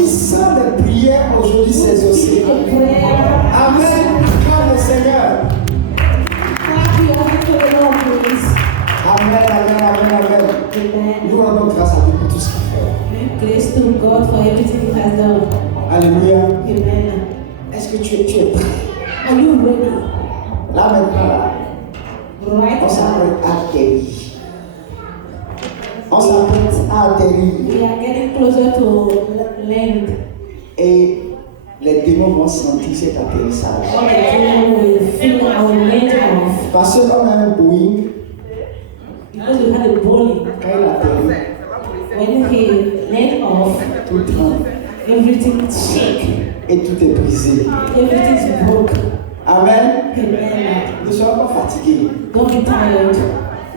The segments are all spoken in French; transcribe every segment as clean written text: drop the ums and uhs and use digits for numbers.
qui sent les prières aujourd'hui s'exaucer. Amen. Acclame le Seigneur. Amen, amen, amen, amen. Nous rendons grâce à Dieu pour tout ce qu'il fait. Grace to God for everything He has done. Alléluia. Amen. Est-ce que tu es prêt? Are you ready? Là maintenant, là, Right on now, s'apprête à atterrir. On s'apprête à atterrir. we are getting closer to land. Et les démons vont sentir cet atterrissage. All the children will feel our land off. Parce qu'on a un Boeing, Because we had a bowling. quand il atterrit, When he land off, tout tremble everything shake. et tout est brisé. Everything's broke. Amen. Amen. Ne sois pas fatigué. Don't be tired.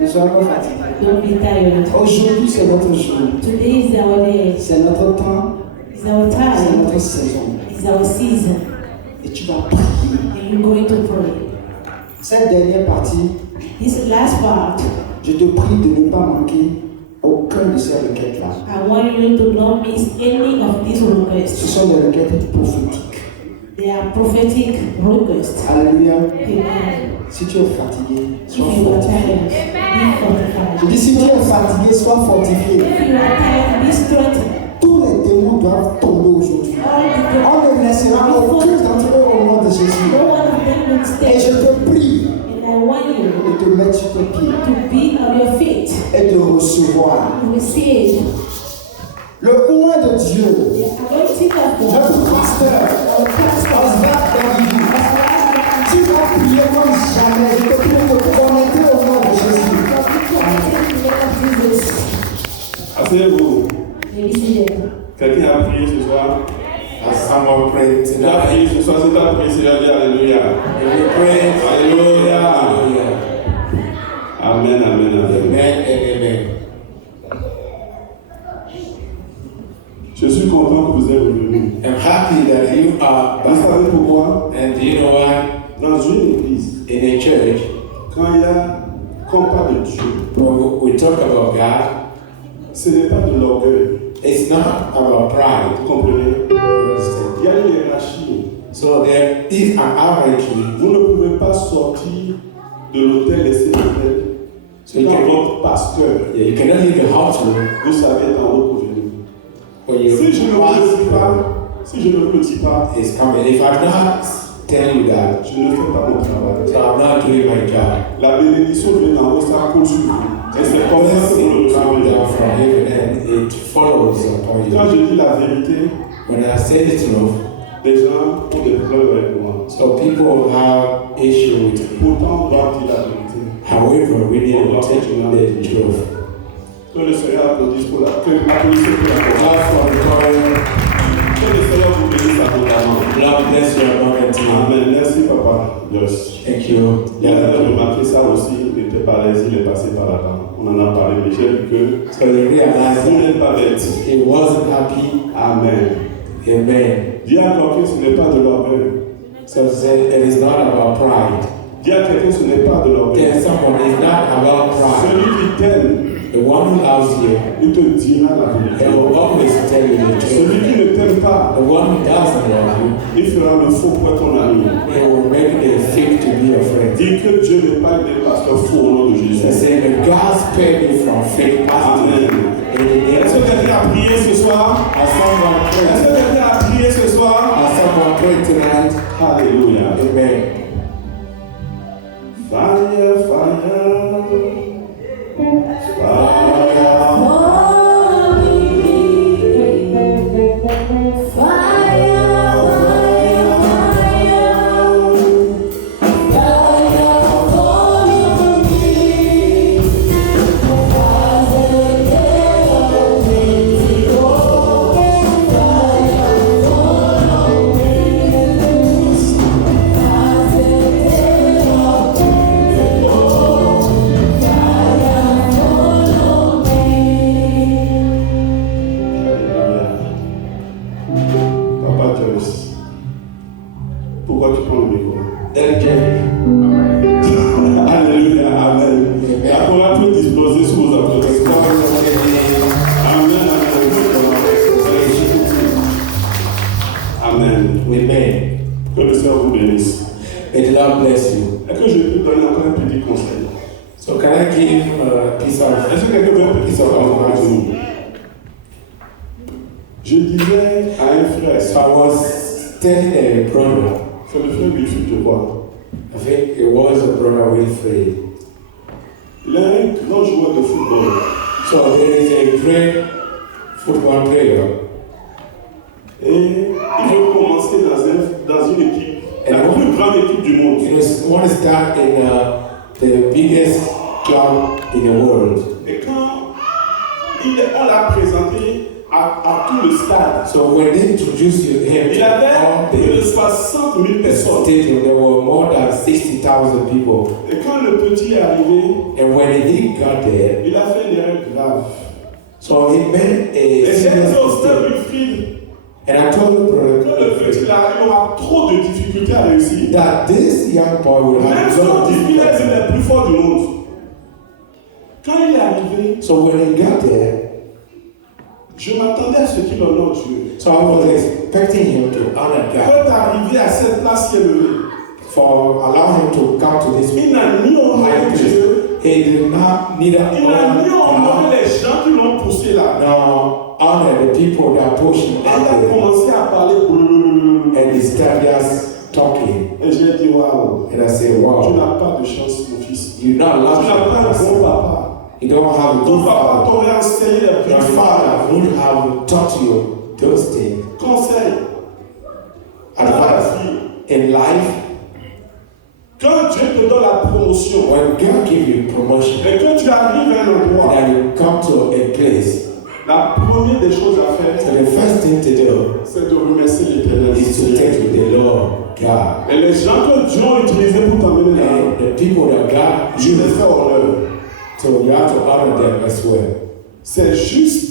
Ne sois pas fatigué. Don't be tired. Aujourd'hui, c'est notre jour. Today is our day. C'est notre temps. It's our C'est time. notre saison. It's our season. Et tu vas prier. And you're going to pray. Cette dernière partie, This last part, je te prie de ne pas manquer aucun de ces requêtes-là. I want you to not miss any of these Ce requests. sont des requêtes prophétiques. They are prophetic requests. Alléluia. Amen. Si tu es fatigué, If sois you are fortifié. tired, be fortified. Je dis si tu es fatigué, sois fortifié. If you are tired, be strengthened. Tous les démons doivent tomber aujourd'hui. All the On ne laissera aucun d'entre eux au nom de Jésus. no one of them will Et stay. je te prie And I want you de te mettre sur tes pieds to be on your feet. et de recevoir Receive le oint de Dieu, the anointing of God. notre pasteur, Our pastor. Oswald David. Tu vas prier comme jamais. Je te prie de te connecter au nom de Jésus. Asseyez-vous. Quelqu'un a prié ce soir? As someone prayed Tu as prié tonight, ce soir, si tu as prié, Seigneur, dis Alléluia. if you pray, Alléluia. hallelujah. Amen, amen, amen. Amen and amen. Je suis content que vous êtes venus. I'm happy that you are Vous back. savez pourquoi? And do you know why? Dans une église, In a church, quand il y a qu'on parle de Dieu, when we talk about God, ce n'est pas de l'orgueil. it's not about pride. Vous comprenez? You understand? Il y a une hiérarchie. So there is an hierarchy. Vous ne pouvez pas sortir de l'hôtel laisser l'hôtel. C'est quand votre pasteur, Yeah, you cannot leave the house room vous savez en haut pour venir. when you Si je ne vous le dis pas, is coming. If I'm not telling you that, je ne fais pas mon travail. so I'm not doing my job. La bénédiction vient d'en haut, ça coule sur vous. Et c'est comme ça que vous le Blessing comes down recevez. from heaven and it follows upon Quand you. je dis la vérité, When I say the truth, les gens ont des problèmes avec moi. so people have issue with it. Pourtant, on doit dire la vérité. However, we need to take the truth. Que le Seigneur applaudisse pour la applaudissez pour la God for the glory. Que le Seigneur vous bénisse abondamment. Lord bless your anointing. Amen. Merci, Papa. Yes. Thank you. Il y a remarqué ça aussi, il n'était pas à l'aise, il est passé par là-bas. On en a parlé, mais j'ai vu que So they realized vous that n'êtes pas bête. he wasn't happy. Amen. Amen. Dis à quelqu'un, ce n'est pas de l'orgueil. So say it is not about pride. Dis à quelqu'un, ce n'est pas de l'orgueil. Tell someone it's not about pride. Celui qui t'aime, The one who loves you, il te dira la vérité. he will always tell you the Celui truth. qui ne t'aime pas, The one who doesn't love you, il fera le faux pour ton ami. he will make the fake to be your friend. Dis que Dieu n'est pas des pasteurs faux au nom de They Jésus. say the God spared you from fake pastors. Amen. In the name Est-ce que quelqu'un a prié ce soir? as someone Est-ce prayed, que quelqu'un a prié ce soir? as someone prayed tonight, Alléluia. amen. Fire, fire. Fire. So can I give a piece of Est-ce que quelqu'un veut un petit advice? peu? Je disais à un frère, So I was telling a brother, c'est le frère Wilfried, je crois. I think it was a brother Wilfred. Il est un grand joueur de football. So there is a great football player. Et il veut commencer dans une équipe, la plus grande équipe du monde. He want to start in the biggest club in the world. Et quand on l'a présenté à tout le stade, So when they introduced him il y to avait all plus de the 60 000 personnes. stadium, there were more than 60,000 people. Et quand le petit est arrivé, And when he got there, il a fait une erreur grave. so he made a Et j'ai serious dit au frère mistake. Wilfried, And I told the quand brother le petit là, il aura trop de difficultés à réussir. that this young boy will Même have si a lot on of dit qu'il est difficulty. le plus fort du monde. Quand il est arrivé, So when he got there, je m'attendais à ce qu'il honore Dieu. so I was expecting him to honor God, Quand arrivé à cette place élevée, for allow him to come to this il n'a ni honoré high place. Dieu, He did not neither il n'a ni honor honoré les gens qui l'ont poussé là. nor honor the people that push him Et il out a there. commencé à parler. And he started just talking. Et j'ai dit, waouh, And I said, tu wow, n'as pas de chance, mon fils. you're not Tu lucky. n'as pas un bon son. papa. You don't have a Ton good papa father. t'aurait enseigné les Your plus father would have taught you those things. conseils. Advice in life. Quand Dieu te donne la promotion, When God gives you promotion, et que tu arrives à un endroit, and you come to a place, la première des choses à faire, so the first thing to do c'est de remercier l'Éternel. is to take to the Lord God. Et les gens que Dieu a utilisés pour t'emmener là, And the people that God je les used, fais honneur. so you have to honor them as well. C'est juste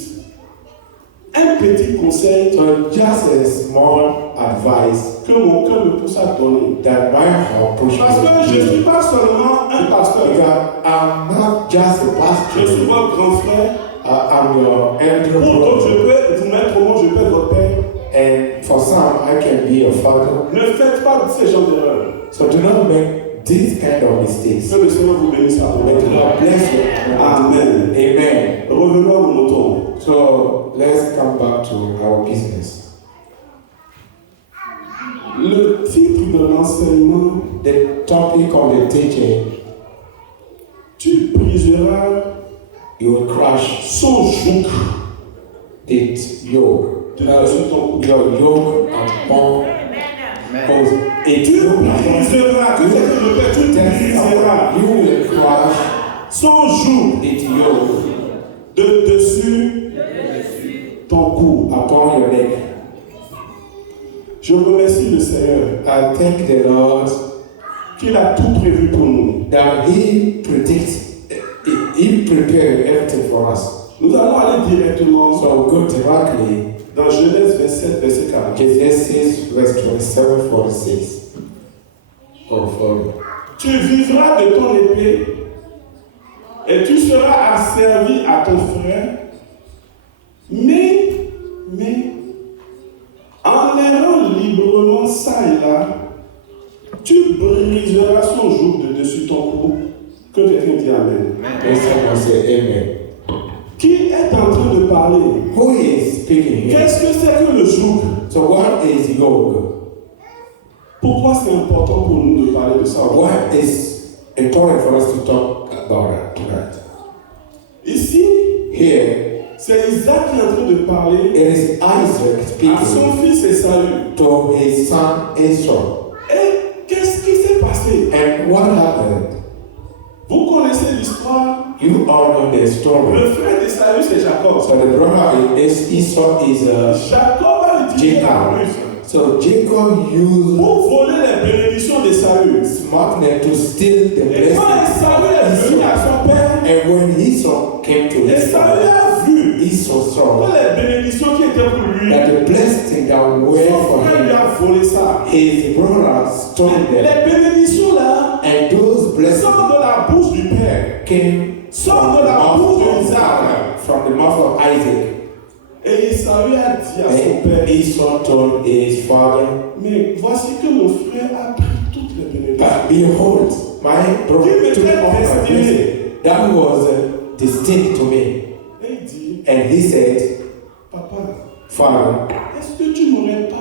un petit conseil So just a small advice que mon cœur me pousse à donner. that my heart pushed Parce que je me ne to suis do. pas seulement un pasteur, Because I'm not just a je suis pastor, votre grand frère. I'm your elder Pour d'autres, je brother. peux vous mettre au monde, je peux être votre père. And for some, I can be a father. Ne faites pas ces genres d'erreurs. So do not make these kind of mistakes. Que le Seigneur vous bénisse à May the vous. Lord bless you. Amen. Amen. Revenons à nos moutons. So let's come back to our business. Le titre de l'enseignement, The topic of the teaching, tu briseras you will crush son joug its yoke. sur ton cou. Your yoke upon us. It Tu will briseras, que c'est que je fais, tu briseras You will crush son joug its yoke de dessus ton cou. upon your neck. Je remercie le Seigneur I thank the Lord qu'il a tout prévu pour nous. that He predicts, He prepared everything for us. Nous allons aller directement So go directly dans Genèse 27, verset 40. Genesis verse 27, 46. Oh, Father. Tu vivras de ton épée et tu seras asservi à ton frère, mais en errant librement ça et là, tu briseras son joug de dessus ton cou. Que quelqu'un dit Amen. Let someone say amen. Qui est en train de parler? Who is speaking here? Qu'est-ce que c'est que le joug? So what is yoke? Pourquoi c'est important pour nous de parler de ça? What is important for us to talk about it tonight? Ici, Here, c'est Isaac qui est en train de parler it is Isaac à speaking son fils Esaü. to his son Esau. Et qu'est-ce qui s'est passé? And what happened? Vous connaissez l'histoire. You all know the story. Le frère d'Esaü, c'est Jacob. So the brother is Esau is Jacob a utilisé la Jacob. ruse So Jacob used pour voler les bénédictions d'Esaü. smartness to steal the Et quand Esaü est venu à blessing. son père, And when Esau came to his Esaü father, a vu Esau que saw les bénédictions qui étaient pour lui, that the blessing that were son for frère lui him, a volé ça. his brother stole them. Les bénédictions là And those blessings sortent de la bouche du père, came sortent de la bouche de Isaac. from the mouth of Isaac. Et Esaü a dit à son And père, Esau told his father, mais voici que mon frère a pris toutes les bénédictions. but behold, my brother took all my blessing. That was distinct to me. Et il dit, And he said, papa, Father, est-ce que tu n'aurais pas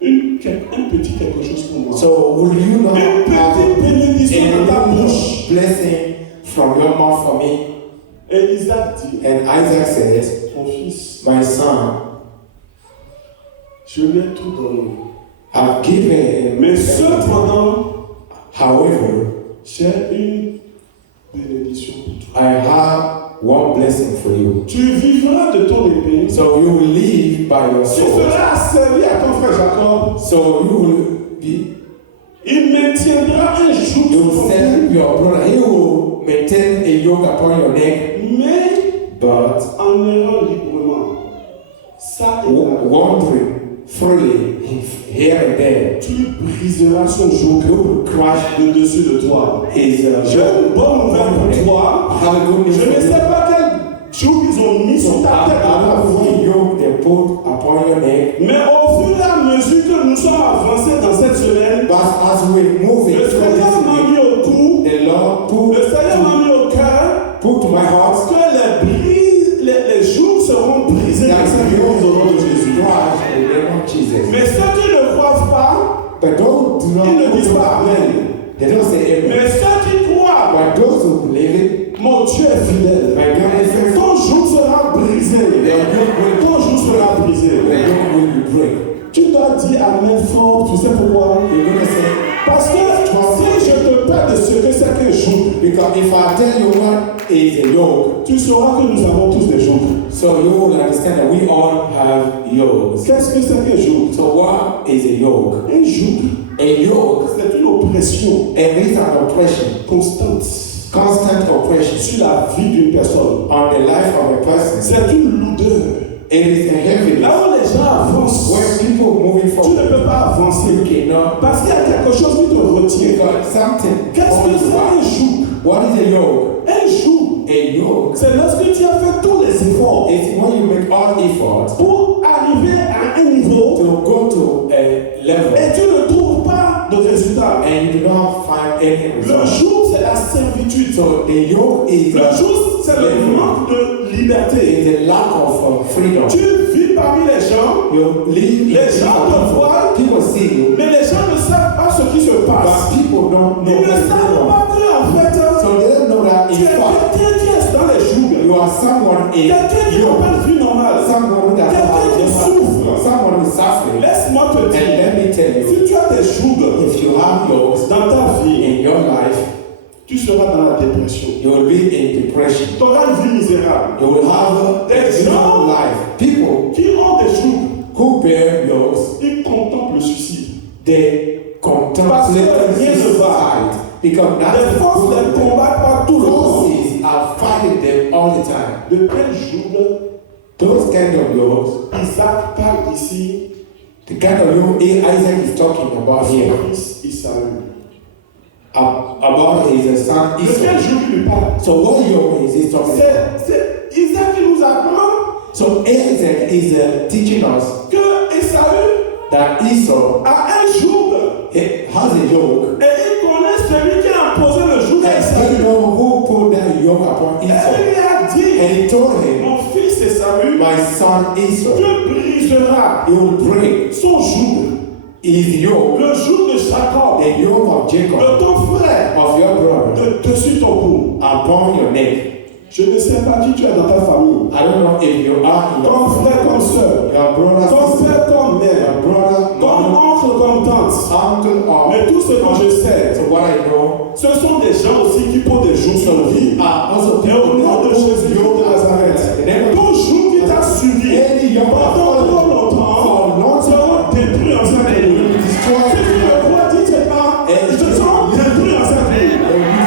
un petit quelque chose pour moi? so will you not Une have petite bénédiction dans ta any bouche. blessing from your mouth for me? Et Isaac dit, And Isaac said, mon fils, my son, je lui ai tout donné. I've given him Mais everything. cependant, However, j'ai une bénédiction pour toi. I have one blessing for you. Tu vivras de ton épée. So you will live by your Tu sword. seras servi à ton frère Jacob. So you will be, Il maintiendra un joug you sur will ton cou. serve your brother. He will maintain a yoke upon your neck, Mais but en errant librement. Ça est la wandering freely here and there, Tu briseras son joug. you will crush De dessus de toi. his J'ai une bonne nouvelle pour toi. I have a good news Je ne for sais you. pas quel joug ils ont mis sur ta tête à la What vie. yoke they put upon your neck, Mais au fur et à mesure que nous sommes avancés dans cette semaine, but as we move le into Seigneur m'a this mis au cou, the Lord put le Seigneur m'a mis au cœur to my heart que les jours seront brisés dans cette église au nom de Jésus. crush in the name of Jesus. Mais ceux qui ne croient pas, But those do not ils ne disent pas Amen. They don't say amen. Mais ceux qui croient, But those who believe it, mon Dieu est fidèle. my God is faithful. Ton jour sera brisé. Ton jour sera brisé. The yoke will be break. Tu dois dire Amen fort. Tu sais pourquoi? You're going to say, Parce que si je te parle de ce que c'est qu'un jour, because if I tell you what is a yoke, tu sauras que nous avons tous des jours. so you will understand that we all have yokes. Qu'est-ce que c'est qu'un jour? So what is a yoke? Un jour, A yoke c'est une oppression is an oppression, constante constant oppression sur la vie d'une personne. on the life of a person. C'est une lourdeur. It is a heaviness. Là où les gens avancent, When people moving tu forward, ne peux pas avancer. you cannot, Parce qu'il y a quelque chose qui te retient. because something Qu'est-ce que holds you c'est un back. jour? What is a yoke? Un jour, A yoke c'est lorsque tu as fait tous les efforts is when you make all efforts pour arriver à un niveau to go to a level et tu ne trouves pas de résultat. and you do not find any Le result. jour, c'est la servitude. So the yoke is Le jour, c'est le manque de liberté. a lack of freedom. Tu vis parmi les gens, You live in les gens te voient, people see you, mais les gens ne savent pas ce qui se passe. but people don't Ils know ne what's savent going on. pas que en fait, So they don't know that tu in es fact quelqu'un qui est dans les you jours. are someone in Quelqu'un qui n'a yoke, pas de vie normale. someone that Quelqu'un qui souffre. someone who is suffering. Laisse-moi te And dire, let me tell you, si tu as des jours if you have yokes dans ta vie, in your life, tu seras dans la dépression. you will be in depression. Tu auras une vie misérable. You will have a miserable life. People Qui ont des jours, who bear yokes, ils contemplent le suicide. they Parce contemplate que rien ne va. suicide because Les that's forces les combattent pas tout le temps. forces are fighting them all the time. De quel jour Those kind of yokes, Isaac parle ici the kind of yoke Isaac is talking about son here, fils Isaü. about his son De quel Esau. jour il lui parle? So what yoke is he talking about? C'est Isaac qui nous apprend So Isaac is teaching us que Esaü that Esau a un jour has a yoke, et il connaît celui qui a imposé le jour à and he Esaü. know who put that yoke upon Et Esau. il lui a dit, And he told him, mon fils Esaü, my son Esau, Dieu brisera he will break son jour, his yoke, le jour de Jacob, the yoke of Jacob, de ton frère, of your brother, dessus ton cou. upon your neck. Je ne sais pas qui tu es dans ta famille. I don't know if you are in Comme your frère, comme soeur, your brother, comme sister, père, comme mère, your brother, comme mother, oncle, comme tante. uncle, or Mais tout ce que je sais, so what I know ce sont des gens aussi qui posent des jours sur le vie. are also Et au people nom de who Jésus de Nazareth, the name of ton jour qui t'a suivi any yoke of pendant trop longtemps for long sera détruit en cette année. Si tu le crois, dis tes pas, ils te seront détruits en cette année.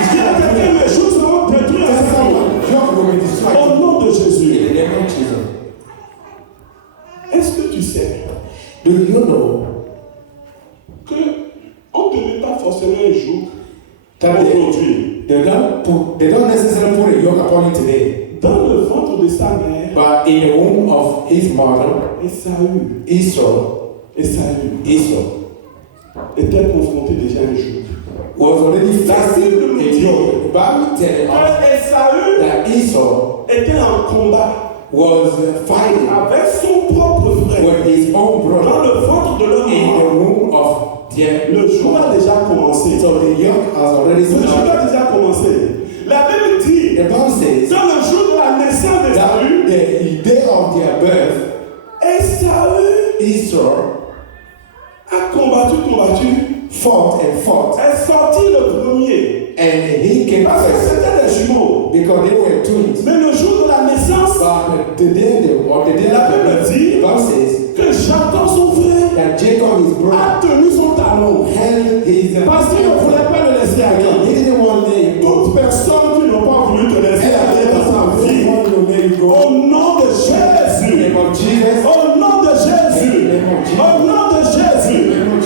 Si quelqu'un les jours seront détruits en cette année. yoke will be destroyed Au nom de in Jésus. the name of Jesus. Est-ce que tu sais Do you know que on ne te met pas forcément un jour that aujourd'hui they don't necessarily put a yoke upon you today, dans le ventre de sa mère, but in the womb of his mother, Esau Esaü était confronté déjà un jour. was already La Bible nous facing a dit yoke. The Bible tells us que Esaü that Esau était en combat was fighting avec son propre frère with his own dans brother le ventre de leur in the maman. womb of their Le jour a déjà commencé. So the yoke has already Le jour started. a déjà commencé. La Bible dit, The Bible says dans le jour de la naissance that d'Esaü, the day of their birth, Esaü Esau a combattu, fought and fought, est sorti le premier. and he came Parce que first c'était des jumeaux. because they were twins. Mais le jour de la naissance, But the day la of the Bible birth, dit the Bible says que Jacob, son frère, that Jacob, his brother, a tenu son talon. held his Parce qu'il ne voulait pas le laisser aller. he didn't want to let him go. Toute personne qui n'a pas voulu te laisser aller dans sa vie, want to let him go. au nom de In the Jésus, name of Jesus, au nom de Jésus, au nom de Jésus,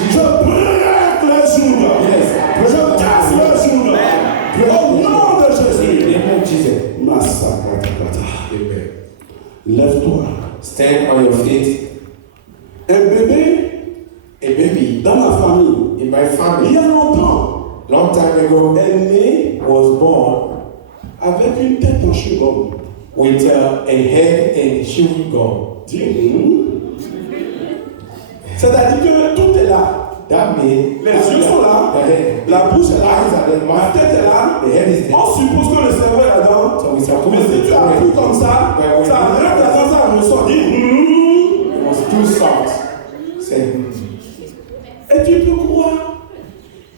je break les jours. Je casse les jours. Au nom de in the Jésus. name of Jesus. Massacre. Amen. Lève-toi. Stand on your feet. Un bébé A baby dans ma famille, in my il family, y a longtemps, long time ago, est né was born avec une tête en chewing-gum. with a head and chewing gum. Dis, c'est-à-dire que tout est là. That means Les yeux sont là, the head, la bouche est the eyes là, are there, la tête est là. the head is there. On suppose que le cerveau est là-dedans. So we suppose Mais si tu appuies comme ça, ça rentre là-dedans, ça ressort. Dis, it was too soft. Say, Et tu peux croire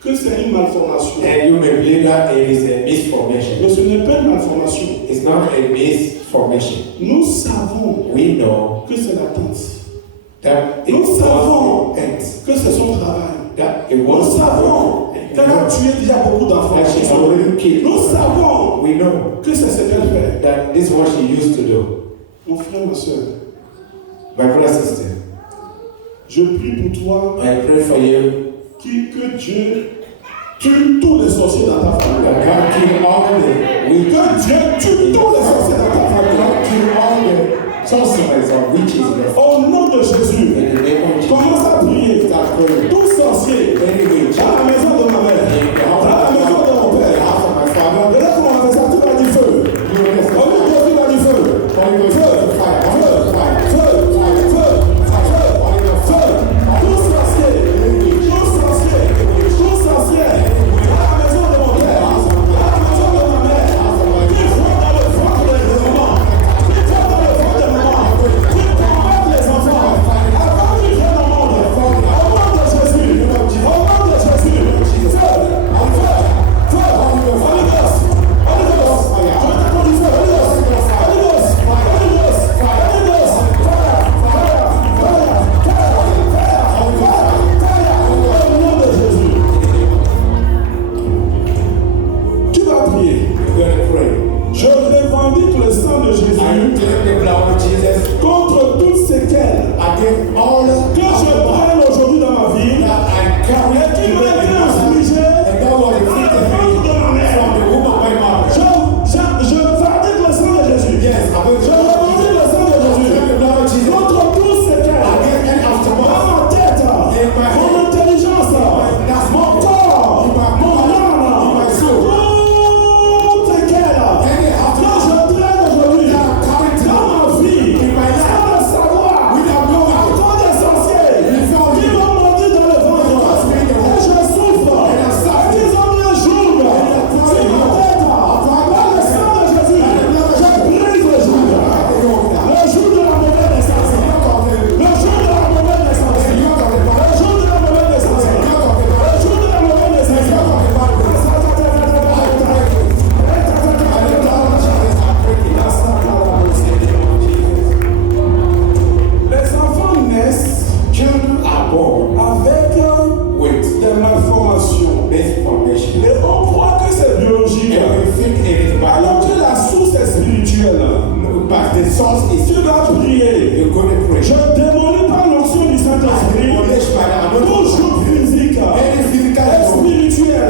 que c'est une malformation. and you may believe that it is a misformation. Mais ce n'est pas une malformation. It's not a misformation. Nous savons We know que c'est l'attente. that it Nous savons was and que c'est son travail. that it Nous was savons qu'elle a tué déjà beaucoup d'enfants. that she already killed. Nous savons We know que c'est ce qu'elle fait. that this is what she used to do. Mon frère, ma soeur, My brother, sister, je prie pour toi I pray for you que Dieu tue tous les sorciers dans ta famille. that God kill all the witches. Que Dieu tue tous les sorciers dans ta famille. God kill all the sorcerers or witches in the Au nom de Jésus, in the name of Jesus. commence à prier. Start praying. Tous sorciers Any witch dans la maison de ma mère, dans la maison de mon père. house of my father, Regarde comment on fait ça, tu vas dire feu. you will listen. Au nom de Dieu, tu vas dire feu. Holy Ghost, Feu, fire, feu, fire, feu, fire, feu, feu, feu. Tous sorciers, tous sorciers, tous sorciers. Dans la maison de mon père, dans la maison de ma mère. Qui vont dans le ventre des mamans, qui vont dans le ventre des mamans, qui combattent les enfants. Avant qu'ils viennent au monde, au nom de Jésus, au nom de Jésus. Feu, feu, feu, Holy Ghost, Holy Ghost. Je t'attends du feu, Holy Ghost, Holy Ghost, Holy Ghost, Holy Ghost, fire, fire, fire, fire, fire, au nom de Jésus. Tu vas prier. You're going to pray. Je revendique le sang de I Jésus claim the blood of Jesus contre toutes séquelles against all que je prenne aujourd'hui dans ma vie that I carry et qui m'a été infligée and that was dans le inflicted ventre de ma mère. from the womb of my mother. Je revendique le sang de Jésus. Yes, I will Je revendique le sang de Jésus claim the blood of Jesus contre toutes séquelles against any dans aftermath. ma tête, mon intelligence, mon corps, mon âme, my soul. toutes séquelles que je traîne aujourd'hui dans ma vie, sans le savoir, à cause des sorciers qui m'ont mordu dans le ventre et je souffre et qu'ils ont mis un jour sur ma tête par le sang de Jésus. Je brise le jour de la mauvaise naissance, le jour de la mauvaise naissance, le jour de la mauvaise naissance, le jour de la mauvaise Les enfants naissent Children are born avec with des malformations. misformation. Et on croit que c'est biologique. And we think it is Alors biological, que la source est spirituelle. but the source is Tu dois prier. you're going to pray. Je démolis par l'onction du Saint-Esprit Demolished by the anointing tout of joug physique any physical et spirituel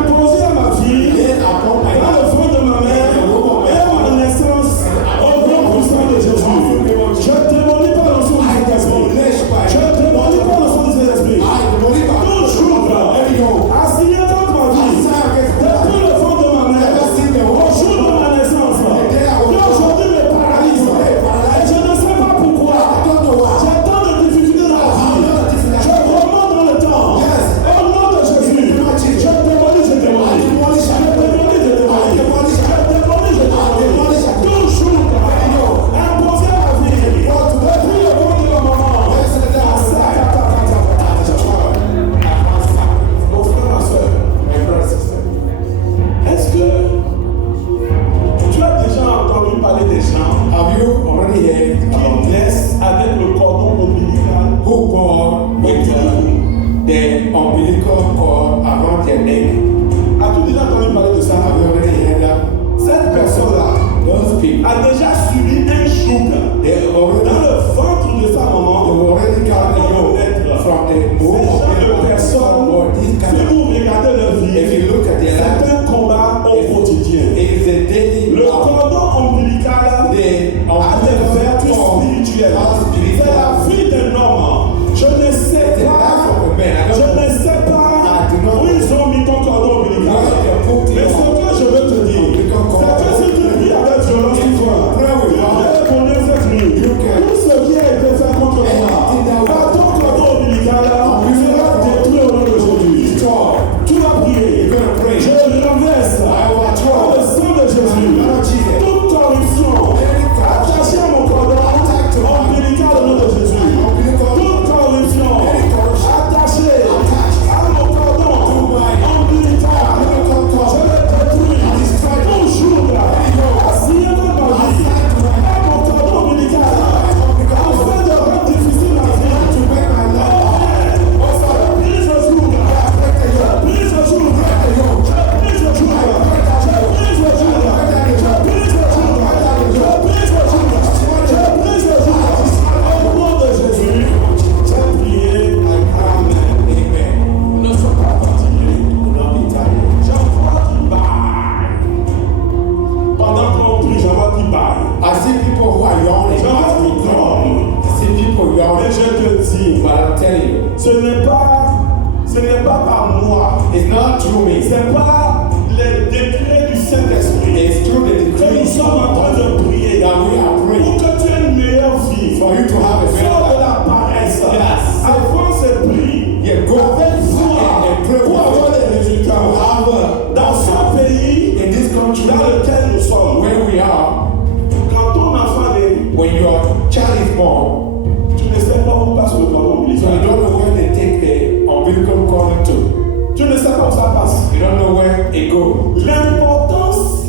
imposé à ma vie then upon my dans life. le ventre de ma mère et à ma naissance au nom puissant de Jésus. Je démolis par l'onction du Saint-Esprit. Je démolis par l'onction du Saint-Esprit. I believe Tout joug assigné contre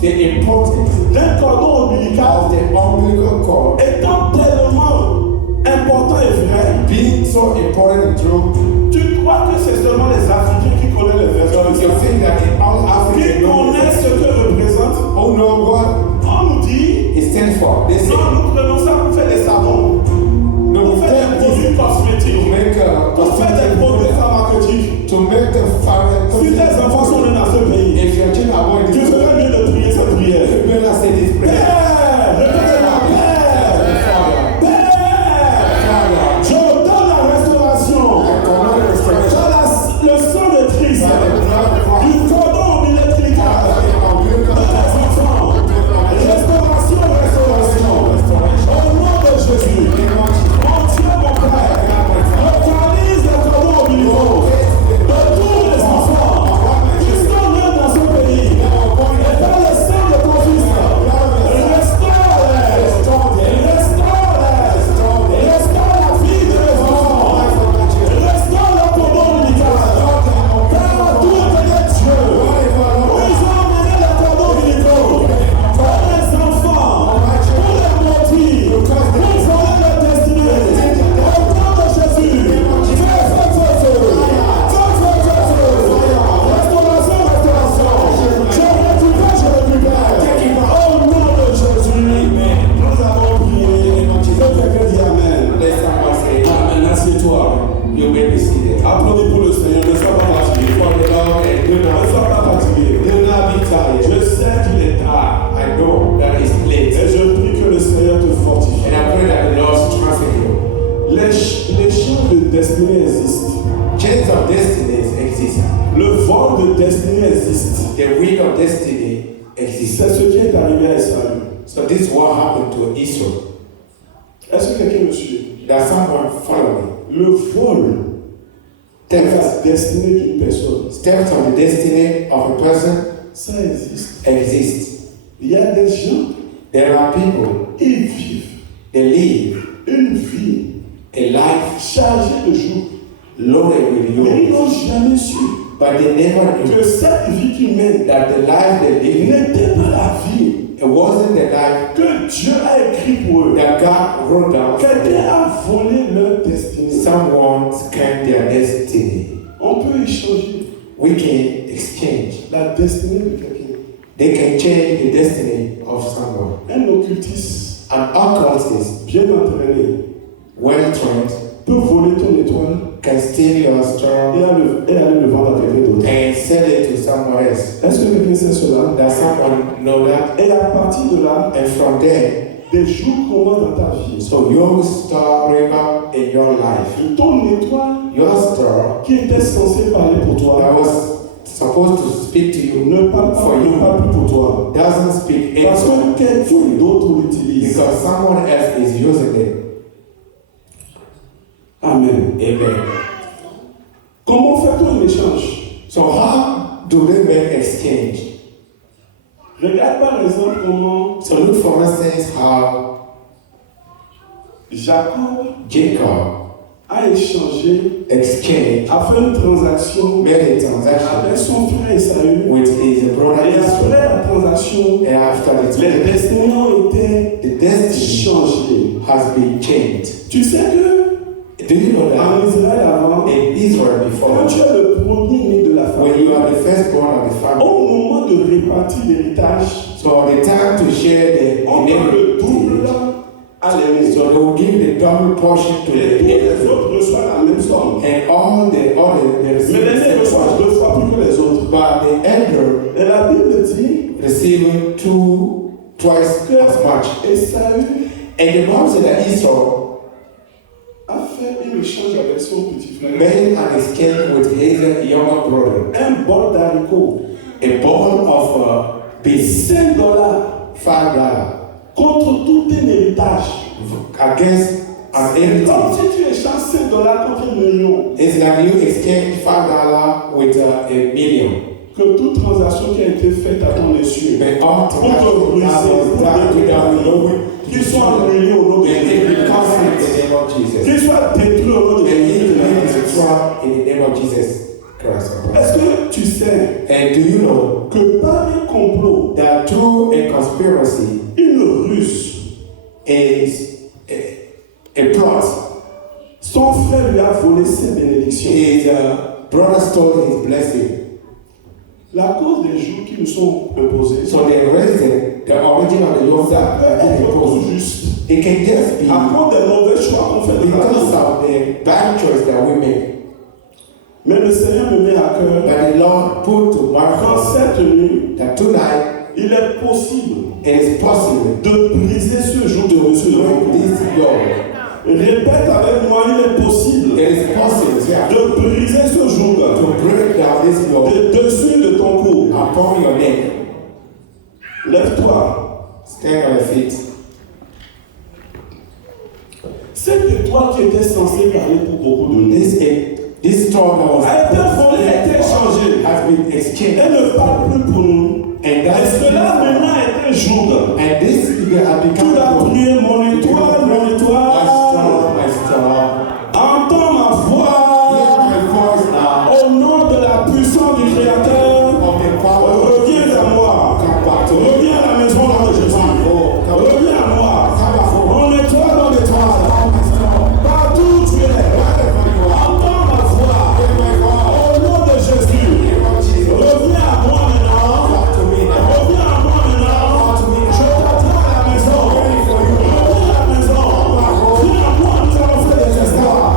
the importance d'un cordon ombilical of the umbilical cord étant tellement important et vrai, being so important and true. tu crois que c'est seulement les Africains qui connaissent les versets So you think that in all qui Africa, connaissent ce que représente. oh no, what On nous dit, it stands for? They say non, nous prenons ça pour faire des savons, no, pour faire des produits to cosmétiques, make pour faire des produits pharmaceutiques. to make the Si tes enfants sont nés dans ce pays, if your children are born in tu this ferais mieux de prier cette prière. you better say this prayer. Père, répétez-la, Père, Père, je donne la restauration. Le sang de Christ, du cordon ombilical, de tes enfants. Restauration, restauration. Au nom de Jésus. Mon Dieu, mon Père, localise le cordon ombilical de tous les enfants qui sont nés dans ce pays. Et par le sang de ton Fils, restaure-les. Restaure la vie de mes enfants. Restaure le cordon ombilical. Car tout est Dieu. Où ils ont emmené le cordon ombilical pour les enfants, pour les maudits, pour voler leur destinée. Au nom de Jésus, fais. Restauration. Je récupère. Au nom de Jésus, nous avons prié. Quelqu'un dit Amen. Let someone say, Amen. Assieds-toi. you may be seated. Applaudis pour le Seigneur. Ne sois pas fatigué. For the Lord and do Ne not, sois pas fatigué. do not be tired. Je sais qu'il est tard. I know that it's Et late. je prie que le Seigneur te fortifie. And I pray that the Lord strengthen you. Les champs de destinée existent. Chains of destinies exist. Le vol de destinée existe. The wheel of destiny exists. C'est ce qui est arrivé à Israël. So this is what happened to Israel. Est-ce que quelqu'un me suit? That someone follow me. Le vol de Steps, la destinée d'une personne, steps of the destiny of a person ça existe. exist. Il y a des gens, There are people, ils vivent they live une vie a life chargée de jours. loaded with Mais ils you, n'ont jamais su but they never knew que cette vie qu'ils mènent that the life they live, n'était pas la vie it wasn't the life que Dieu a écrit pour eux. that God wrote down. Quelqu'un a volé leur destinée. Someone scanned their destiny. On peut échanger We can exchange. la destinée de quelqu'un. They can change the destiny of someone. Un occultiste An occultist, bien entraîné well trained, peut voler ton étoile can steal your star et aller le vendre à quelqu'un d'autre. and sell it to someone else. Est-ce que quelqu'un sait cela? Does someone know that? Et à partir de là, And from there, des jours commencent dans ta vie. so your star ring up in your life. Ton étoile Your star qui était censée parler pour that toi was supposed to speak to you ne parle pas plus pour toi. doesn't speak Parce anymore que quelqu'un d'autre l'utilise. because someone else is using it. Amen. Amen. Comment fait-on un échange? So how do they make exchange? Regarde par exemple comment So look for instance how Jacob Jacob a échangé, exchanged, a fait une transaction made a avec transaction son frère Esaü. with his brother Et après Israel. la transaction, And after the les destinées ont été the destiny changées. has been changed. Tu sais que Do you know that en Israël avant, in Israel quand before, tu es le premier-né de la when famille, you are the firstborn of the family, au moment de répartir l'héritage, so the time to share the on donne le double inheritance, à l'aîné. so they will give the double portion to Et the tous les inheritance. autres reçoivent la même somme. And all the Mais receive l'aîné the same reçoit portion. 2 fois plus que les autres. But the elder Et la Bible dit receiving twice que as much. Esaü And the Bible said that Esau a fait un échange avec son petit frère. made an exchange with his younger brother. Un bol d'haricots, A ball of beans, $5 $5 contre tout un héritage. against an Comme inheritance. si tu échanges $5 contre 1 million. It's like you exchange $5 with a million. Que toute transaction qui a été faite à ton insu, But all transaction that was done without knowing, qu'il soit annulé au nom de and it will come in Jésus. the name of Jesus. Qu'il soit détruit au nom de And it will be Jésus. destroyed in the name of Jesus Est-ce que tu sais And do you know que par un complot, that through a conspiracy une ruse, is a plot? son frère lui a volé ses bénédictions. His brother stole his blessing. La cause des jours qui nous sont imposés, So the reason, the origin of the laws ça peut that être are tout imposed, juste it can just be à cause des mauvais choix qu'on fait de la because vie. of the bad choice that we make. Mais le Seigneur me met à cœur But the Lord put to my qu'en heart cette nuit, that tonight il est possible it is possible de briser ce jour de to reçu. break this yoke. Répète avec moi, il est possible It is possible, yeah, de briser ce jour to break down this yoke de dessus de ton cou. upon your neck. Lève-toi. Stand on your feet. C'était toi qui étais censé parler pour beaucoup de nous. This storm was A été volé, a été échangé. has been exchanged. Elle ne parle plus pour nous. And Et that cela maintenant a été jour. and this has Tu become vas prier mon étoile, mon my étoile. storm, my storm. Entends ma voix. Hear my voice now. Au nom de la puissance du Créateur, Of the power, reviens à moi. come back to me. Reviens à la maison de Jésus. Reviens à moi. Mon étoile, mon étoile. Partout où tu es. Entends ma voix. Au nom de Jésus. Reviens à moi maintenant. Reviens à moi maintenant. Je t'attends à la maison. Reviens à la maison. Viens à moi, nous allons faire des espoirs.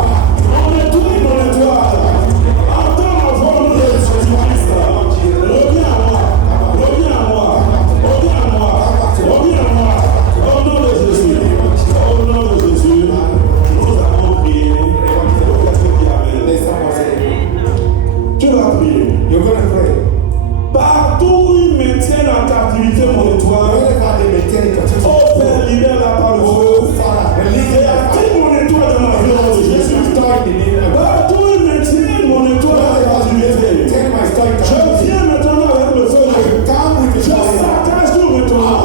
Mon étoile. Entends ma voix au nom de Jésus-Christ. Reviens à moi. Reviens à moi. Reviens à moi. Reviens à moi. Au nom de Jésus. Au nom de Jésus. Nous allons prier. There's someone saying, Tu vas prier. you're going to pray. Partout où ils me tiennent en captivité, mon étoile. Wherever they maintain it, Oh Père, libère-la par le feu. Father, release Et it. active mon étoile dans ma vie, au nom de Jésus. Restore in the name of God. Partout où ils me tiennent mon étoile en captivité. Take my story. Je viens maintenant avec le feu. Come with Je the fire. saccage tout maintenant.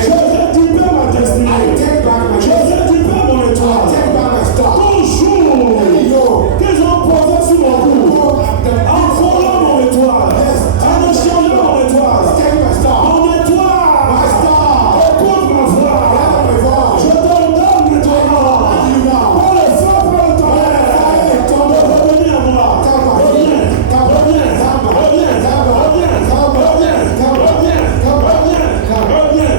Je récupère ma destinée. Take back my Je récupère mon étoile. Take back my star. Toujours qu'ils ont posé sur mon cou. En volant mon étoile. En échangeant mon étoile. Take my star. Mon étoile. My star. Écoute ma voix. My voice. Je te donne maintenant. You now. Par le feu, par le tonnerre. Revenez à moi. Reviens. Reviens. Reviens. Reviens.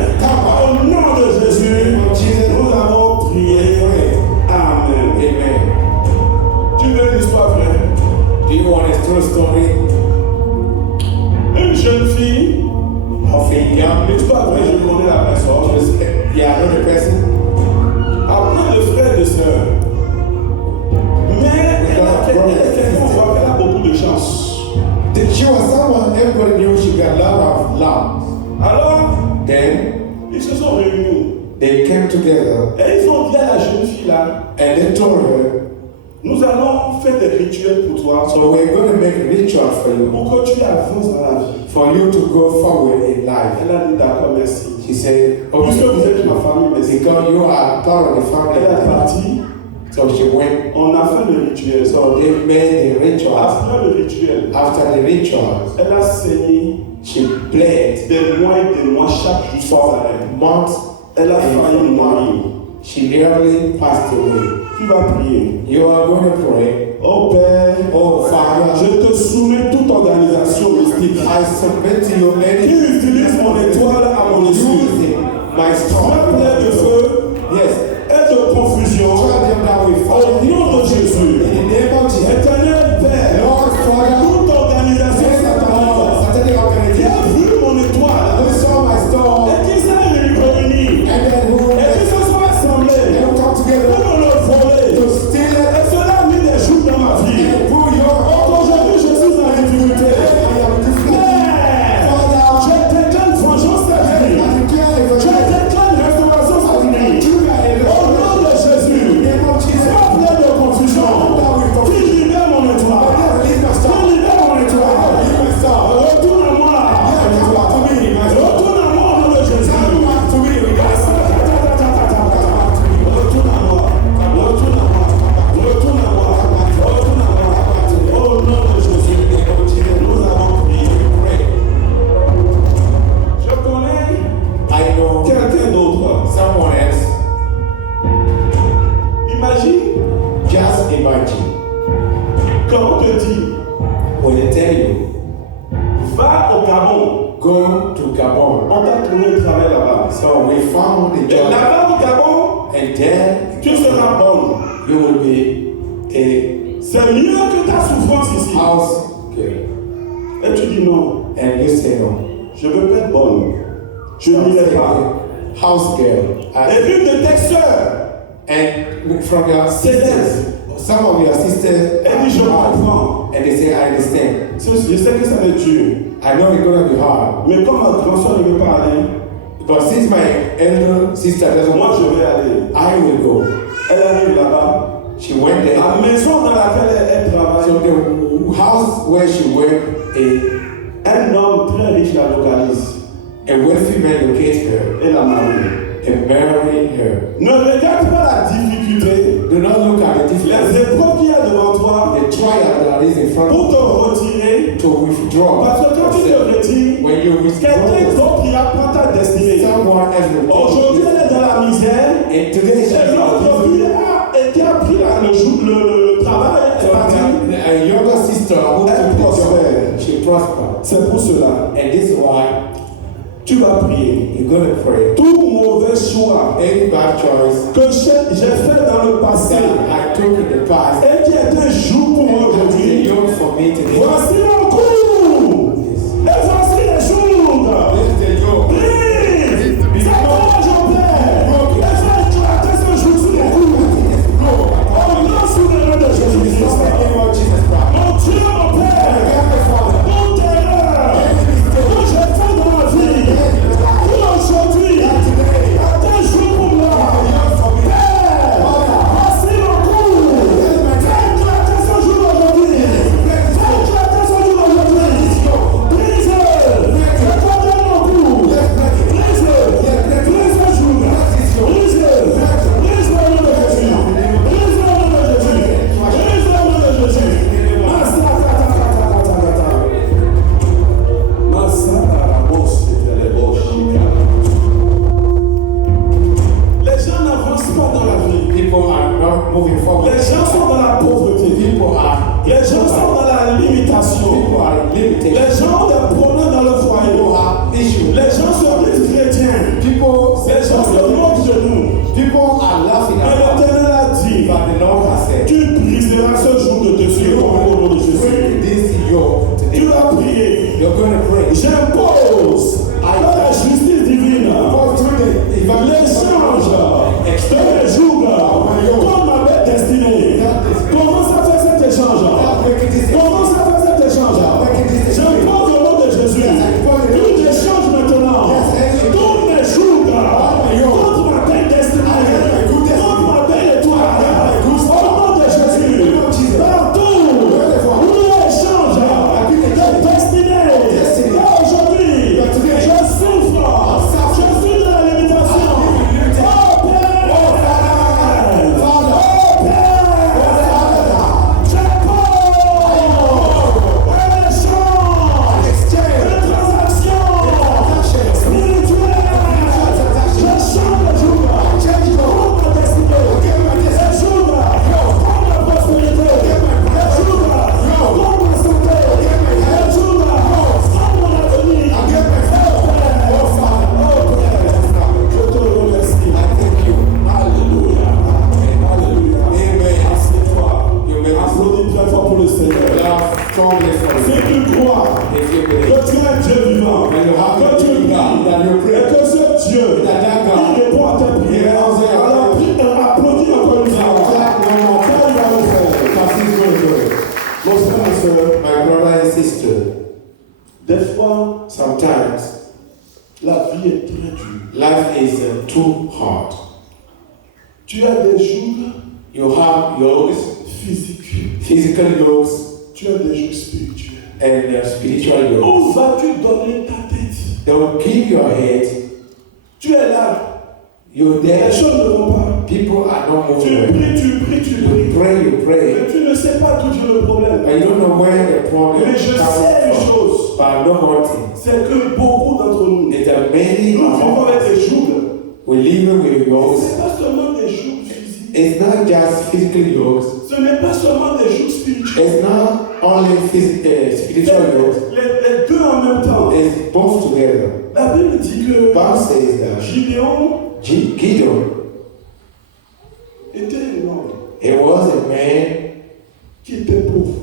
Au nom de Jésus, nous avons prié. Amen. Amen. Tu veux une histoire vraie? Do you want a true story Une jeune fille, of a young l'histoire vraie, je connais la personne. Yeah, I know the person. Après le frère et sœur. Mais quelqu'un voit qu'elle a beaucoup de chance. She was someone everybody knew she got a lot of love. Alors, Then ils se sont réunis. they came together Et ils ont dit à la jeune fille là, and they told her, nous allons faire des rituels pour toi. so we're going to make a ritual for you, Pour que tu avances dans la vie. for you to go forward in life. Elle a dit d'accord, merci. She said, Puisque vous okay, êtes ma famille, merci. because you are part of the Elle est family. partie, So she went, on a fait le rituel. so they made the ritual. Après le rituel, After the ritual, elle a saigné she bled des mois et des mois chaque jour sans for arrêt. months. Elle a failli mourir. She nearly passed away. Tu vas prier. You are going to pray. Oh Père, Oh Father, je te soumets toute organisation mystique I submit to you qui any utilise mon étoile à mon issue. using my Sois strong plein de feu Yes. et de confusion. Try them down with Au fire. nom de Jésus. In the name of Jesus. Éternel Père, Lord Father, toute organisation satanique Satanic qui organization a vu mon étoile who saw my storm et qui s'est réunie and then who et qui se sont assemblés they will come together pour me le voler. to steal it Et cela a mis des jours dans ma vie. and pull your Aujourd'hui, je suis en difficulté. I am different. Mais je déclare vengeance cette nuit. I declare Je déclare restauration cette trouvé un travail là-bas. So we found the Et job. là-bas au Gabon, And then tu seras bonne. you will be a C'est mieux que ta souffrance ici. house girl. Et tu dis non, And you say no. je veux pas être bonne. Je n'irai pas. House girl. Et l'une de tes sœurs, And from your sisters, some of your sisters, elle dit je comprends. and they say, I understand. Je sais que ça va être dur. I know it's going to be hard. Mais comme ma grande soeur ne veut pas aller, But since my elder sister doesn't moi want je vais aller. I will go. Elle arrive là-bas. She went there. La maison dans laquelle elle travaille, So the house where she worked, un homme très riche la localise a wealthy man located her et la marie. and married her. Ne regarde pas la difficulté, Do not look at the difference, les épreuves qu'il y a devant toi the trial that is in front pour of te you retirer. to withdraw. Parce que quand tu te retires, When you quelqu'un withdraw, d'autre ira prendre ta destinée. someone else will Aujourd'hui, take elle est dans la misère. it. And today she Et l'autre fille qui a pris le travail, elle est partie. a younger sister who Elle took the prospère. job, she prospered. C'est pour cela. And this is why Tu vas prier. you're going to pray. Tout mauvais choix Any bad choice que j'ai fait dans le passé that I took in the past et qui est un jour pour moi is a aujourd'hui. yoke for me today. Voici mon cours. Et voici les jours. This is the yoke. Prie. C'est comment je prie. Et fais éclater ce jour sous les coups. Au nom sous le nom de Jésus-Christ. Mon Dieu, mon Père. Mon terreur. Que j'ai fait dans ma vie. Pour aujourd'hui. Est un jour pour moi. Père. Voici mon cours. Fais éclater ce jour aujourd'hui. Fais éclater ce jour aujourd'hui. Brise. Fais-toi mon cours. Brise. Brise ce jour. Brise. Brise le nom de Jésus. Brise le nom de Jésus. Brise le nom de Jésus. Les gens n'avancent pas dans la vie. People are not moving forward. Les gens sont dans la pauvreté. People are Les gens sont dans la limitation. people are limited. Les gens ont des problèmes dans le foyer. People have issues. Les gens se disent chrétiens. People Les gens se moquent de nous. people are laughing Mais at us. l'Éternel a dit, But the Lord has said, tu briseras ce jour de dessus you au nom de will Jésus. break this yoke Tu today. vas prier. You're going to pray. J'impose à la justice divine Go through the l'échange de mes jours comme ma belle destinée. Comment ça fait cet échange? Comment ça fait cet échange? J'impose au nom de Jésus. Tout échange maintenant. Tous mes jours contre ma belle destinée. Contre ma belle étoile. Au nom de Jésus. Partout où il y a échange de destinée. Aujourd'hui, je souffre. Je suis dans la limitation. Oh Père! Oh Père! J'impose un échange, une transaction spirituelle. Je change le jour pour ma destinée. Le jour pour ma prospérité. Le jour pour ma santé. Le jour pour mon avenir. Oh Père! Je te remercie. Alléluia. Alléluia. Amen. Assieds-toi. You may Applaudis très fort pour le Seigneur. laugh strongly for Si it. tu crois If you que believe tu es un Dieu vivant, que tu pries, et que ce Dieu, il répond à tes prières, alors prie et applaudis encore une fois. Car il va le faire. because he's going to do it. Mon frère et sœur, My brother and sister, des fois, sometimes la vie est très dure. life is too hard. Tu as des jours You have yokes, physiques, physical yokes, tu as des jours spirituels. and spiritual yokes. Où vas-tu donner ta tête? They will give your head. Tu es là, You're les there. choses ne vont pas. People are not Tu moving. pries, tu pries, tu You pries. pray, you pray. Mais tu ne sais pas d'où vient le problème. But you don't know where the problem Mais je comes sais une from. chose, But I know one thing. c'est que beaucoup d'entre nous, Is that many nous vivons of avec us, des jours. we live with yokes. Ce n'est pas seulement des jours physiques. It's not just physical yokes. Ce n'est pas seulement des jours spirituels. It's not only spiritual yokes. Les les deux en même temps. It's both together. La Bible dit que Bible says that Gideon Gideon, était un homme he was a man qui était pauvre.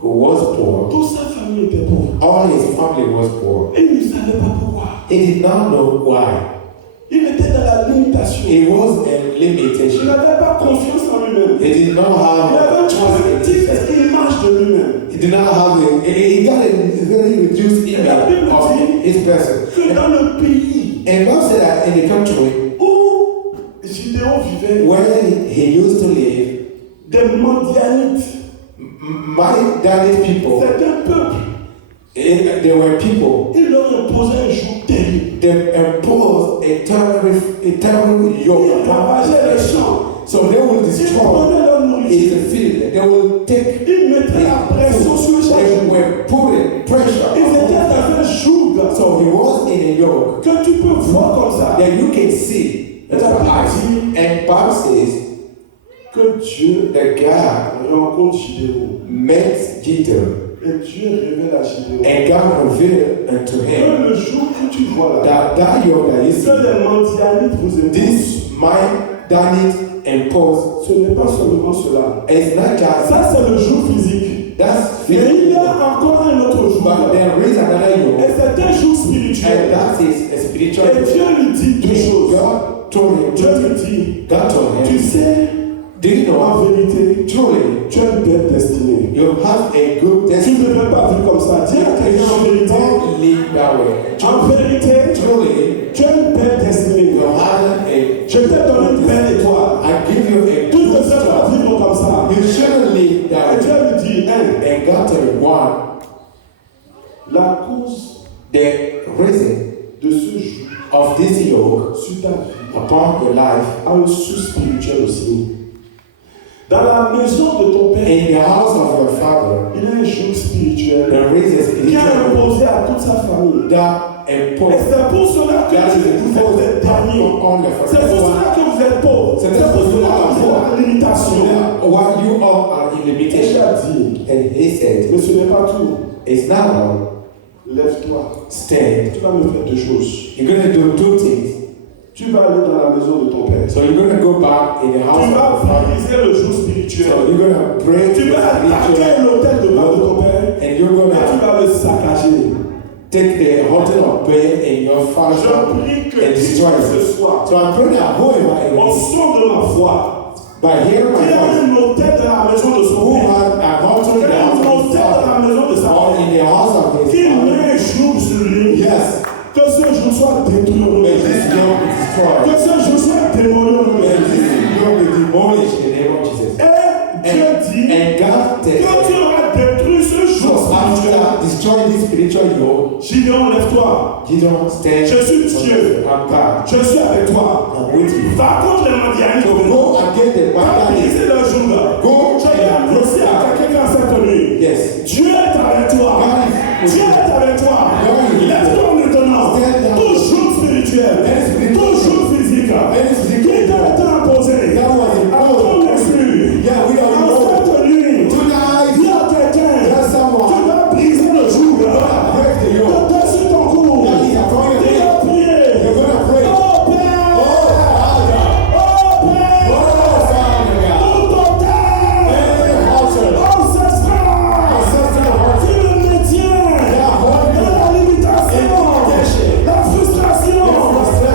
who was poor. Toute sa famille était pauvre. All his family was poor. Et il ne savait pas pourquoi. He did not know why. Il était dans la limitation. He was a Il limitation. n'avait pas confiance en lui-même. He did not Il avait have une trust in petite himself. image de lui-même. He did not have he got a very reduced image of his person. Que dans le pays And God said that in the country où Gideon vivait, where he used to live, des Madianites, Danite people, c'est un peuple. there were people Il leur imposait un joug terrible. that imposed a terrible Ils yoke upon ravageaient les us. champs. So they will Ils destroy prenaient leur nourriture. the field. They will take Ils mettaient la pression sur chaque They jour. were putting pressure Ils on étaient him. dans un joug So he was in a yoke que tu peux voir comme ça. that you can see with your eyes. And Bible says Que Dieu that God rencontre Gideon. met Gideon Et Dieu révèle à Gideon. and God revealed unto him Que le jour que tu vois là, that yoke that you que see, les Madianites vous imposent, this mind done it imposed. ce n'est pas seulement cela. It's not just Ça, c'est le jour physique. that's Mais il y physical, a encore un autre jour. but there is another Et yoke, c'est un jour and spirituel. that is a spiritual Et yoke. Dieu lui dit deux choses. God told him, Dieu lui dit, God told tu him, sais, do you know, en vérité, truly, tu as une belle destinée. you have a good Tu destiny. ne devrais pas vivre comme ça. Dis à You quelqu'un en should vérité, not live that way. en vérité, Truly, tu as une belle destinée. you have a, Je t'ai donné une belle étoile. I give you a Tu ne good devrais pas start. vivre comme ça. You shouldn't live that Et Dieu way. lui dit, And God told him, one, la cause the reason de ce jour of this yoke sur ta vie upon your life a un sous spirituel aussi. Dans la maison de ton père, in the house of your father, il y a un jour spirituel there is a qui a spiritual imposé à toute sa famille. that Et imposed. c'est pour cela que That is vous imposed êtes dernier. on your C'est pour cela que vous êtes pauvres. C'est pour cela que vous êtes en limitation. While you are in Et limitation. il a dit, And he said, mais ce n'est pas tout. it's not all. Lève-toi. Stand. Tu vas me faire deux choses. You're going to do two things. Tu vas aller dans la maison de ton père. So you're going to go back in the house Tu of vas your father. briser le jour So spirituel. you're going to pray to Tu vas attaquer l'hôtel de mort de ton père. and you're going Et tu to vas le saccager. take the hotel of prayer in your Je father's prie que and destroy ce it. soir, So I'm praying that whoever au is son de ma voix, by hearing my il y a voice, un hôtel dans la maison de son who père. has an altar in Il y the a house un of his hôtel dans la father maison de sa or mère. in the house of his Qu'il father. met un jour sur lui. Yes, Que ce jour soit détruit au nom de may this Jésus. yoke be destroyed. Que ce jour soit démoli au nom de May Jésus. this yoke be demolished in the name of Jesus. Et Dieu dit And God que said, tu auras détruit ce jour so spirituel. after destroying this spiritual yoke, Gideon, lève-toi. Gideon stand. Je suis Dieu. I'm God. Je suis avec toi. I'm with you. Va contre les So Madianites. go against the Va Madianites. briser leur jour là. Go Je vais and annoncer à quelqu'un dans cette nuit. Yes. Dieu est avec toi. Dieu est avec toi. Lève-toi maintenant. Toujours spirituel. Toujours physique. Qui t'a imposé. That was À ton esprit. Yeah, we don't En know. cette nuit. Tonight, Dis à quelqu'un. there's someone Tu vas briser le jour là. break the yoke. Dessus ton cou. That is upon your Tu head. vas prier. You're gonna pray. Oh Père. Oh, Father. Oh Père. Oh, Father God. Tout ton terre. Every altar. Ancestral. Ancestral altar. Tu le maintiens. Yeah, hold Dans me. la limitation. Limitation. La frustration. La frustration.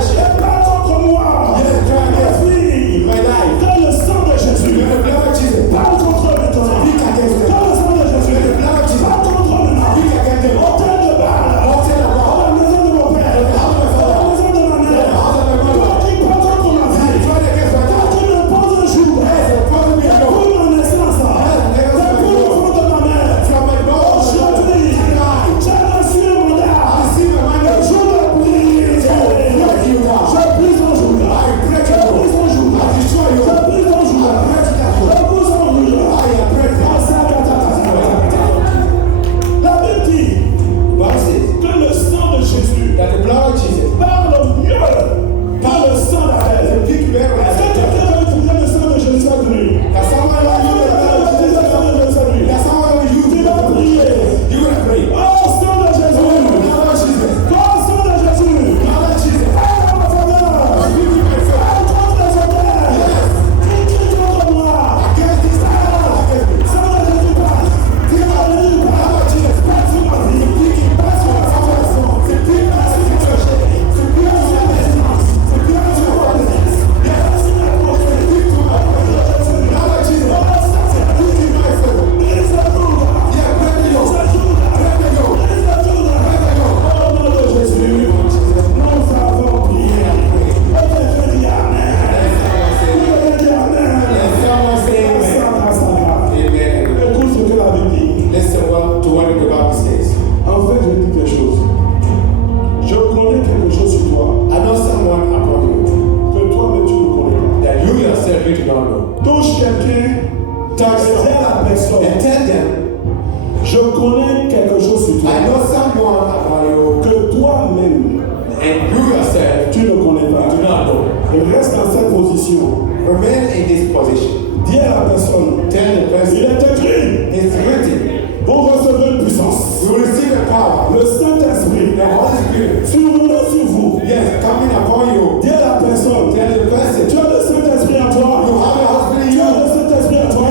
Reste dans cette position. Remain in this position. Dis à la personne, Tell the il person, est écrit, it's written. vous recevrez une puissance. You will receive a power. Le Saint-Esprit The Holy Spirit. survenant sur vous. Yes, coming upon you. Dis à la personne, Tell the person, tu as le Saint-Esprit en toi. you have a husband in Tu as you. le Saint-Esprit en toi.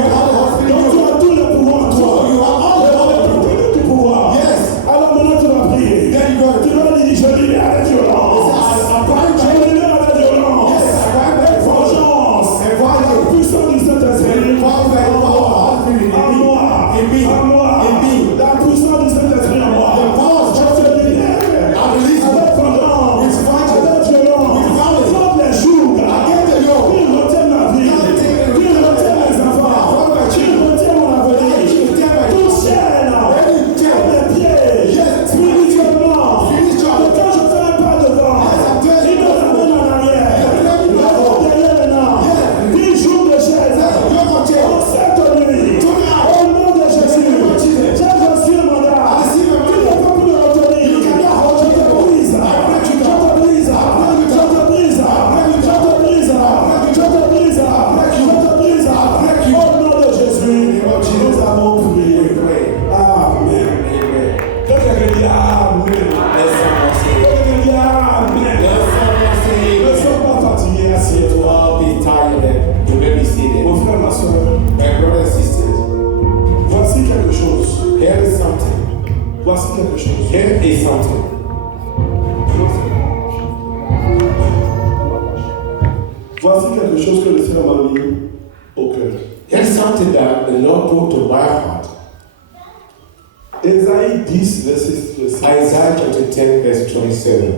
Donc tu as tous les pouvoirs en toi. You have all the power. Du pouvoir. Yes. Alors maintenant tu vas prier. Then you go. Tu vas dire, je libère la violence. Je libère la violence. Yes, I bind the Vengeance. and violence. La puissance du Saint-Esprit. En moi. In me. En moi. In me. La puissance du Saint-Esprit en moi. The power of Je te libère. I release Avec it. vengeance. With violence. Avec violence. With violence. Contre les jours. Against the yoke. Qu'il retienne ma vie. Qu'il retienne mes enfants. Qu'il retienne mon avenir. Toute chaîne. À mes pieds. Spirituellement. Et quand je fais un pas devant, il me ramène en arrière. Il me ramène derrière maintenant. 10 jours de chaise. En cette nuit. Au nom de Jésus. J'ai reçu le mandat. Tu ne peux plus le retenir. Je te brise. Je te brise. Je te brise. Je te brise. Je te brise. Je te brise. Au nom de Jésus. Nous avons prié. Amen. Quelqu'un dit Amen. Quelqu'un dit Amen. Ne sois pas fatigué, assieds-toi. Mon frère, ma soeur, My brothers and sisters, voici quelque chose. here is something. Voici quelque chose. Here is something. Voici quelque chose que le Seigneur m'a mis au cœur. Here's something that the Lord put to my heart. Ésaïe 10, verset 7. Isaiah chapter 10, verse 27.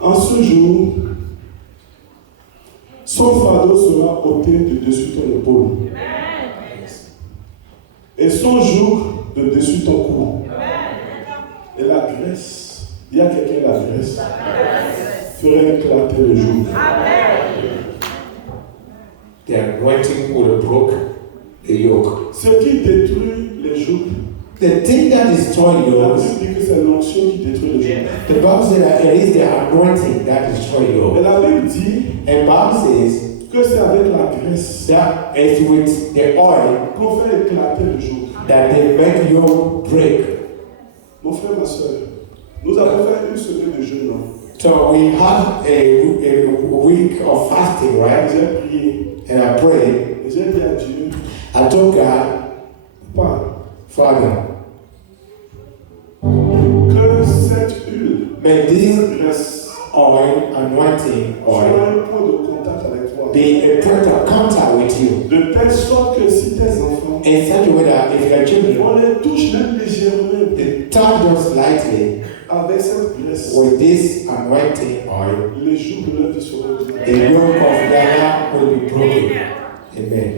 En ce jour, son fardeau sera ôté de dessus ton épaule. Et son joug de dessus ton cou. Et la graisse, il y a quelqu'un, la graisse, ferait éclater le joug. The anointing would have broke the yoke. Ce qui détruit les jougs, The thing that destroys la yokes, Bible dit que c'est l'onction qui détruit les jougs. the Bible says that it is the anointing that destroys Et yokes. la Bible dit And Bible says que c'est avec la graisse that it's with the oil qu'on fait éclater le joug. that they make yoke break. Mon frère, ma soeur, nous avons fait une semaine de jeûne. So we had a week of fasting, right? J'ai prié. And I prayed. Et j'ai dit à Dieu, I told God, Papa, Father, que cette huile, may this cette graisse, oil, anointing soit oil, un point de contact avec toi. be a point of contact with you. De telle sorte que si tes enfants, In such a way that if your children, on les touche même légèrement they touch them slightly avec cette graisse, with this anointing oil, les jours de leur vie seront the éclatés. yoke of their life will be broken. Amen.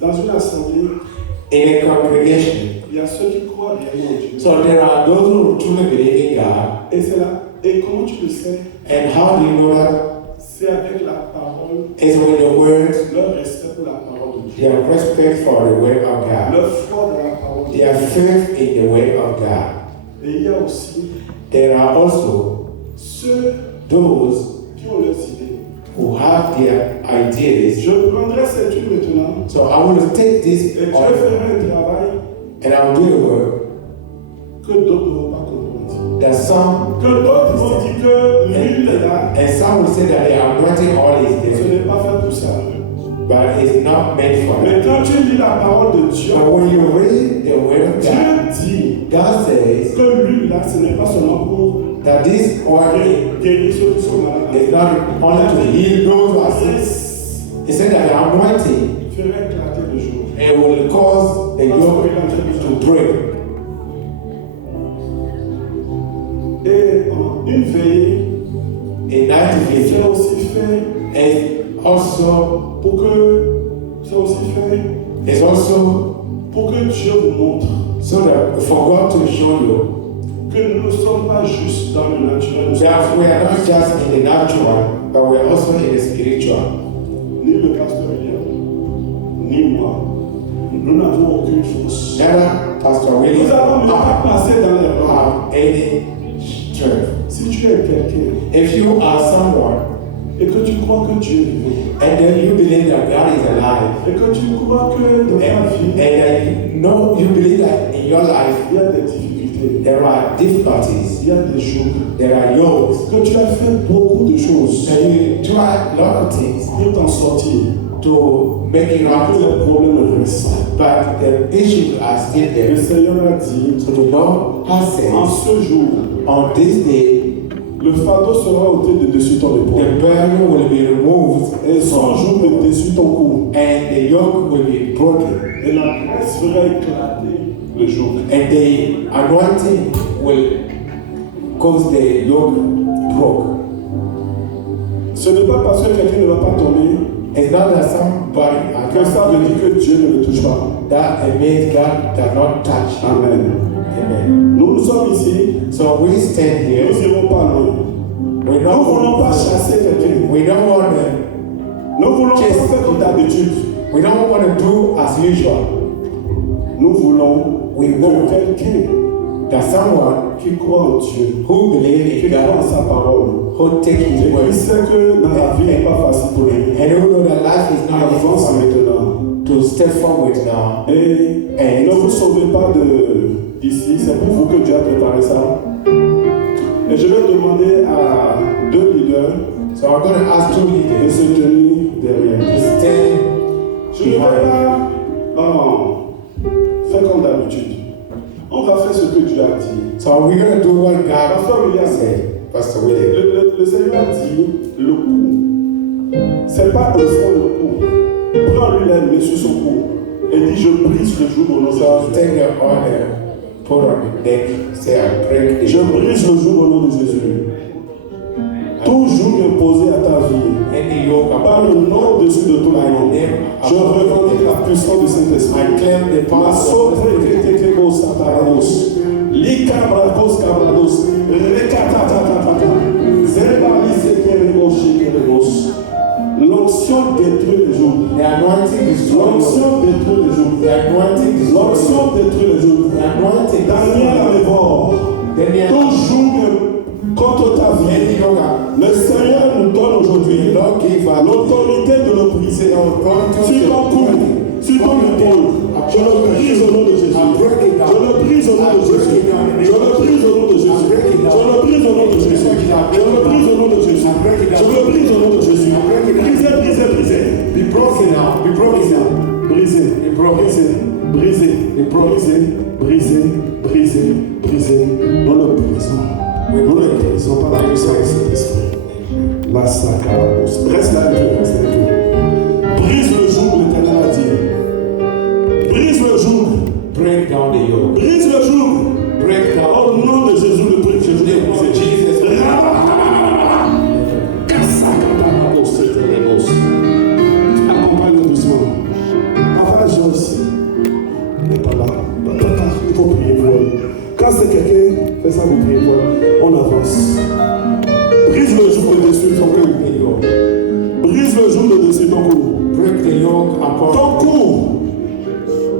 Dans une assemblée, In a congregation, il y a ceux qui croient réellement en Dieu. so there are those who truly believe in God. Et c'est là. Et comment tu le sais? And how do you know that? C'est avec la parole, It's with the word, leur respect pour la parole de Dieu, their respect for the word of God, leur foi dans la parole de their Dieu. faith in the word of God. Et il y a aussi There are also ceux those qui ont leurs idées. who have their ideas. Je prendrai cette huile maintenant So I will take this et Dieu oil fera un travail and I will do the work que d'autres ne vont pas comprendre. that some Que d'autres vont dire que l'huile est là. and some will say that the anointing oil is Ce there, n'est pas fait pour ça. but it's not meant for Mais that. quand tu lis la parole de Dieu, But when you read the word of God, Dieu dit God says que l'huile là, ce n'est pas seulement pour that this oil guérir ceux qui sont malades. is not only to heal those who are sick. He said that the anointing Ferait éclater le jour. it will cause the yoke to break. Et une veillée, A night c'est vigil aussi fait and also pour que, c'est aussi fait it's also pour que Dieu vous montre so that for God to show you que nous ne sommes pas juste dans le naturel, nous that sommes we are not just in the natural, but we are also in the spiritual. ni le pasteur William, ni moi. Nous n'avons aucune force. Neither Pastor Nous William n'avons même pas or passé dans l'erreur. have any If you are someone et que tu crois que Dieu est vivant, and then you believe that God is alive, et que tu crois que dans ta vie, and you believe that in your life il y a des difficultés, there are difficulties, il y a des jours, there are yokes, que tu as fait beaucoup de choses and you try a lot of things pour t'en sortir, to make it que happen, les problèmes restent. but the issues are still Le there. Seigneur a dit, So the Lord has en said, ce jour, on this day, le fardeau sera ôté de dessus ton épaule. the burden will be removed Et son jour de dessus ton cou. and the yoke will be broken, Et la graisse fera éclater le jour. and the anointing will cause the yoke broke. Ce n'est pas parce que quelqu'un ne va pas tomber It's not that somebody que ça veut dire que Dieu ne le touche pas. that it means God does not touch. Amen. Amen. Nous sommes ici, So we stand here. nous n'irons pas loin. We Nous ne voulons pas don't chasser quelqu'un. we don't want to Nous ne voulons pas faire comme d'habitude. we don't want to do as usual. Nous voulons We want que quelqu'un that someone qui croit en Dieu, who believes qui in croit en God, sa parole, who take et His qui word, sait que dans la vie n'est pas facile pour lui. and who know that life is not Avance easy maintenant. to step forward now. Et ne vous sauvez pas d'ici, c'est pour vous que Dieu a préparé ça. Et je vais demander à deux leaders So I'm going to ask two de leaders se tenir derrière. to stand Je ne vais behind. pas faire comme d'habitude. On va faire ce que Dieu a dit. So we're going to do what God Pasteur William, said, Pastor William. le Seigneur a dit le cou. C'est pas au fond le cou. Prends-lui la main sur son cou et dis je brise le joug au nom de So Jésus. take the honor, put on the neck, say I break the Je yoke. brise le joug au nom de Jésus. Tout joug imposé à ta vie. Any yoke Par le nom au-dessus de tout le monde. Je revendique la puissance du Saint-Esprit. I claim the power Ma of sobre tekekos satarados. Likabrakos kabrados. Rekatatatata. Zerbali sekerebos shekerebos. L'onction détruit les jours. the anointing destroys you. L'onction détruit les jours. The anointing destroys L'onction you. détruit les jours. The anointing Daniel avait mort. Daniel, Toujours contre ta vie. any yoke, Le Seigneur nous donne aujourd'hui the Lord give us l'autorité de le briser. Sur ton cou, sur ton épaule, je le brise au nom de Jésus. Je le brise au nom de Jésus. Je le brise au nom de Jésus. Je le brise au nom de Jésus. Je le brise au nom de Jésus. Je le brise au nom de Jésus. Brisez, brisez, brisez. be broken now. Be broken now. Brisez, brisez, brisez, brisez, brisez, brisez, brisez. Nous le brisons. Nous le brisons par la puissance de Saint-Esprit. Massacre. Reste là un peu, reste là un peu. Brise le joug, l'Éternel a dit. Brise le joug. Break down the yoke. Brise le joug. Break down. Au nom de Jésus, le prix que je vous ai brisé. Jesus. Accompagne-le doucement. Papa, Jean ici. Il n'est pas là. Papa, il faut prier pour elle. Quand c'est quelqu'un, fais ça, vous priez pour elle. On avance. Brise le joug de dessus ton cou. Brise le joug de dessus ton cou. Break the yoke upon Ton cou.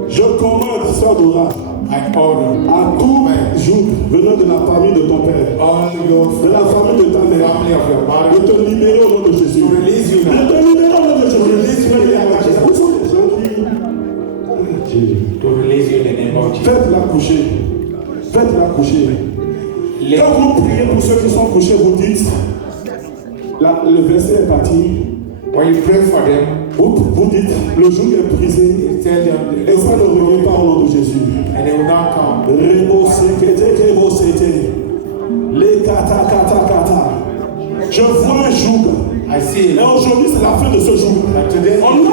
Je commande, sœur Dora, I order à tout joug venant de la famille de ton père, all your de la famille de ta mère, family of your body de te libérer au nom de Jésus. to release you De now. te libérer au nom de Jésus. Release you in the name of Jesus. Où sont les gens qui... To release you in the name of Jesus. Faites-la coucher. Faites-la coucher. Let Quand vous priez pour ceux qui sont couchés, vous dites, le verset est parti, when you pray for them, vous dites, le joug est brisé, you tell them et ça ne revient pas au nom de Jésus. and they will not come. Je vois un joug. I see Et it. aujourd'hui, c'est la fin de ce joug. And today, Au nom